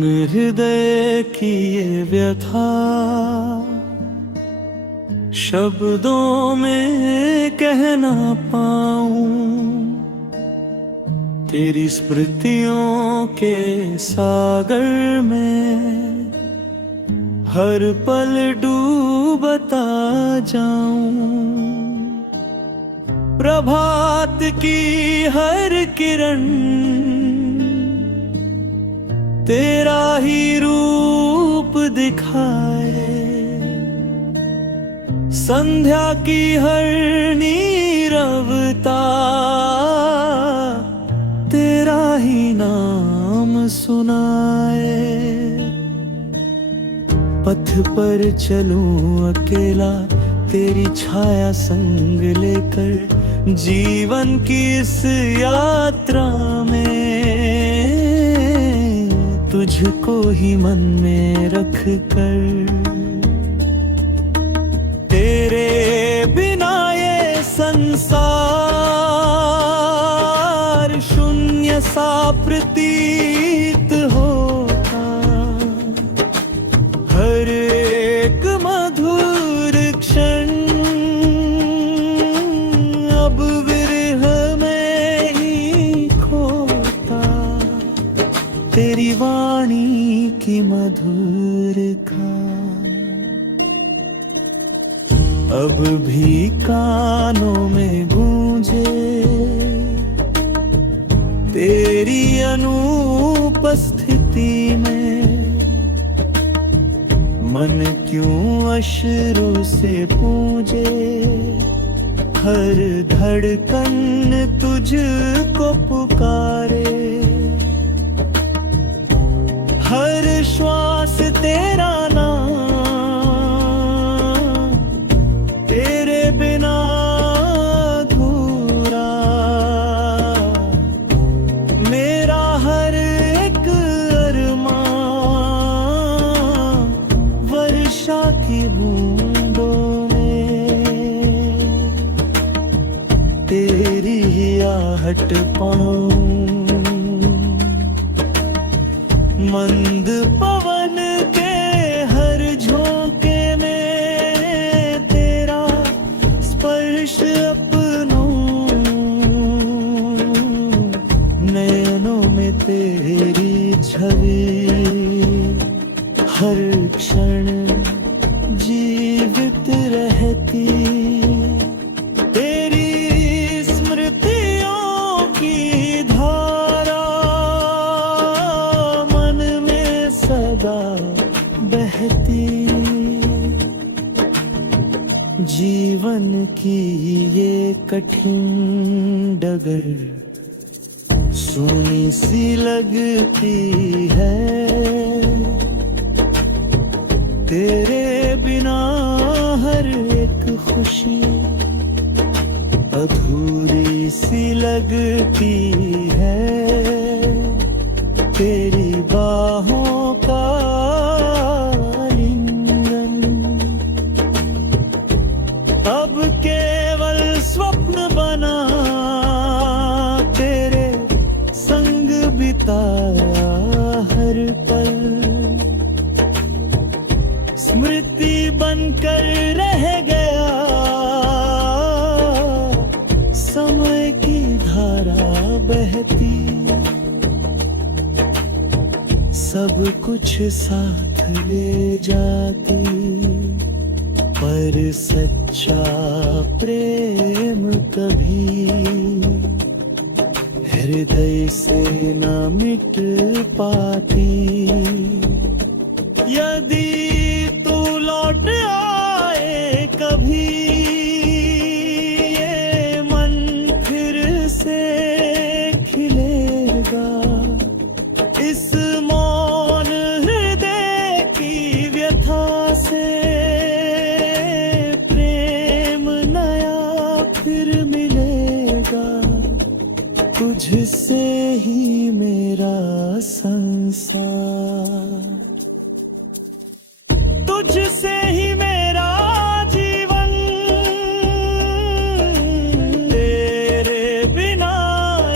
सुन हृदय की ये व्यथा, शब्दों में कह ना पाऊं। तेरी स्मृतियों के सागर में हर पल डूबता जाऊं। प्रभात की हर किरण तेरा ही रूप दिखाए, संध्या की हर नीरवता तेरा ही नाम सुनाए। पथ पर चलूं अकेला तेरी छाया संग लेकर, जीवन की इस यात्रा में तुझको ही मन में रख कर। तेरे बिना ये संसार शून्य सा प्रतीत होता। हर एक मधुर क्षण अब विरह में ही खोता। तेरी वाणी की मधुरता अब भी कानों में गूंजे, तेरी अनुपस्थिति में मन क्यों अश्रु से पूजे। हर धड़कन तुझको पुकारे, हर श्वास तेरा नाम, तेरे बिना अधूरा। मेरा हर एक अरमान वर्षा की बूंदों में तेरी ही आहट पाऊं। मंद पवन के हर झोंके में तेरा स्पर्श अपनों, नैनों में तेरी छवि हर क्षण जीवित रहती। तेरी स्मृतियों की धारा मन में सदा बहती। जीवन की ये कठिन डगर सूनी सी लगती है। तेरे बिना हर एक खुशी अधूरी सी लगती है। तेरी बाहों का आलिंगन अब केवल स्वप्न बना। तेरे संग बिताया हर पल स्मृति बनकर रह गया। समय की धारा बहती, सब कुछ साथ ले जाती। पर सच्चा प्रेम कभी हृदय से न मिट पाती। यदि तू लौट आए कभी, ये मन फिर से खिलेगा। इस मौन हृदय की व्यथा से प्रेम नया फिर मिलेगा। तुझसे ही मेरा संसार, तुझसे ही मेरा जीवन। तेरे बिना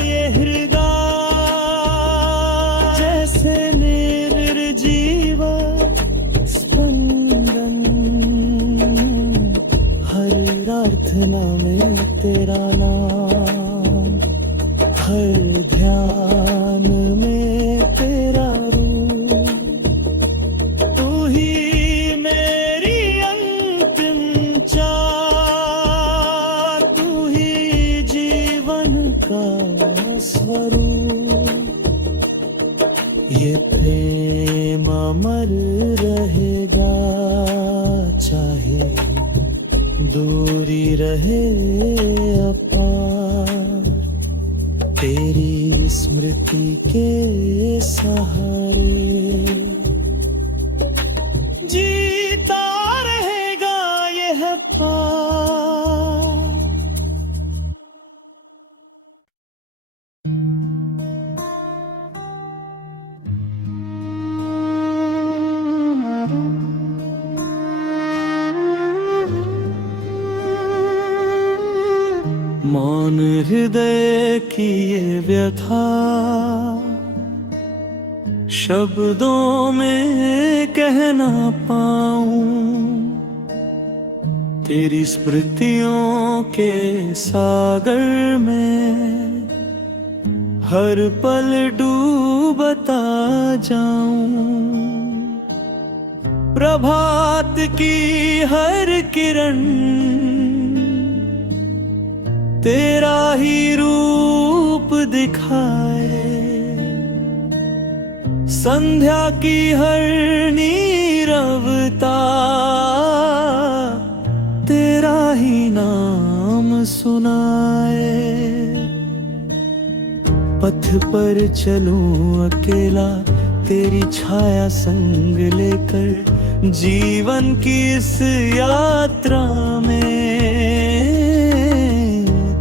ये हृदय जैसे निर्जीव रहेगा, चाहे दूरी रहे अपार, तेरी स्मृति के सहारे जीता रहेगा यह पार। मौन हृदय की ये व्यथा शब्दों में कह ना पाऊं, तेरी स्मृतियों के सागर में हर पल डूबता जाऊं। प्रभात की हर किरण तेरा ही रूप दिखाए, संध्या की हर नीरवता तेरा ही नाम सुनाए। पथ पर चलूं अकेला तेरी छाया संग लेकर, जीवन की इस यात्रा में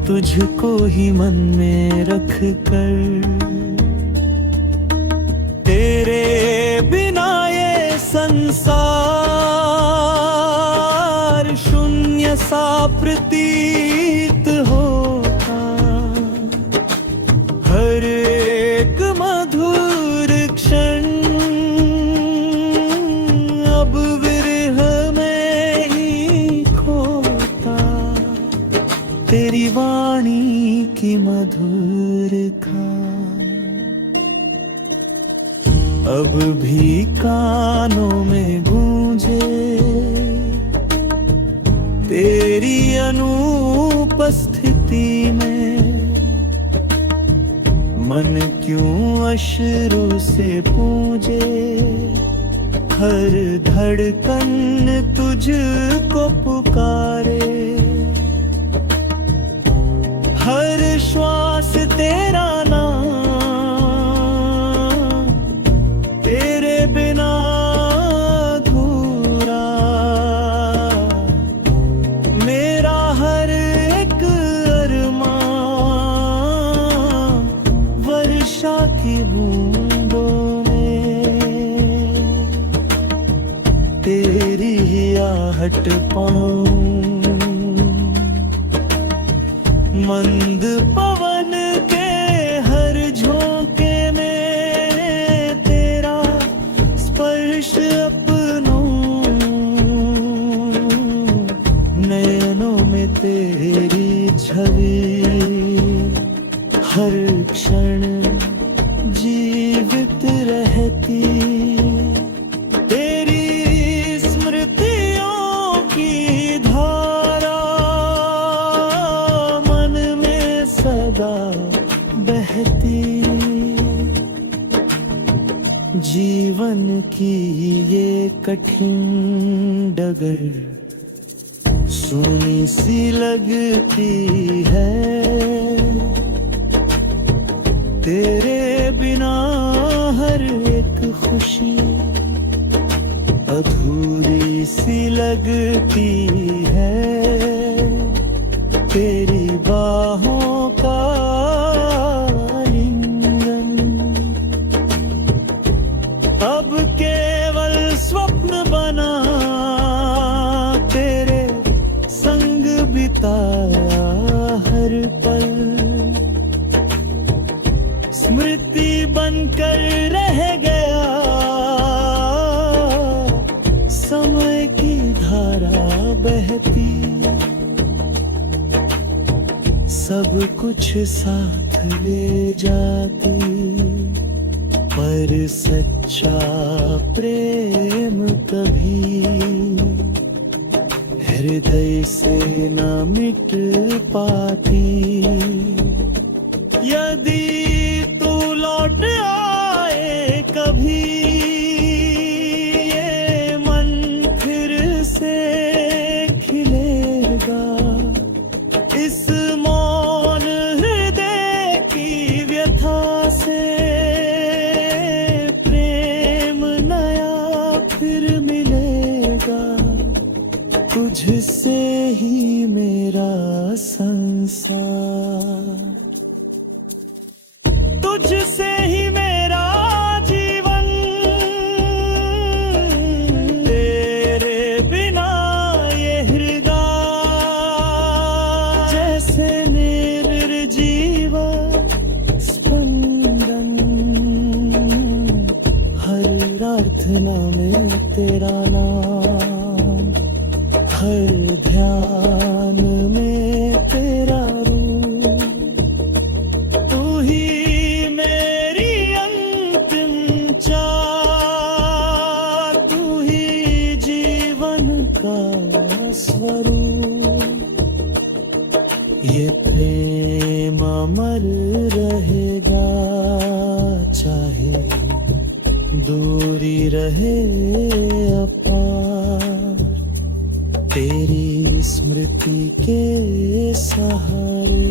तुझको ही मन में रख कर, तेरे बिना ये संसार शून्य सा प्रतीत होता। हर एक मधुर क्षण अब विरह में ही खोता, तेरी वाणी की मधुरता अब भी कानों में गूंजे, तेरी अनुपस्थिति में मन क्यों अश्रु से पूजे। हर धड़कन तुझको पुकारे, हर श्वास तेरा नाम, तेरे बिना अधूरा मेरा हर एक अरमान। वर्षा की बूंदों में तेरी ही आहट पाऊं, मंद पवन के हर झोंके में तेरा स्पर्श अपनूं, नयनों में तेरी छवि हर क्षण जीवित रहती। तेरी स्मृतियों की धारा मन में सदा बहती। जीवन की ये कठिन डगर सुनी सी लगती है, तेरे बिना हर एक खुशी अधूरी सी लगती है। तेरी बाहों का आलिंगन अब केवल स्वप्न बना, तेरे संग बिताया हर पल स्मृति बनकर रह गया। समय की धारा बहती, सब कुछ साथ ले जाती, पर सच्चा प्रेम कभी हृदय से न मिट पाती। यदि तू लौट आए कभी तुझसे ही मेरा संसार, तुझसे ही मेरा जीवन, तेरे बिना ये हृदय जैसे निर्जीव स्पंदन। हर प्रार्थना में तेरा नाम, हर ध्यान में तेरा रूप, तू ही मेरी अंतिम चाह, तू ही जीवन का स्वरूप। ये प्रेम अमर रहेगा, चाहे दूरी रहे अपार, तेरी स्मृति के सहारे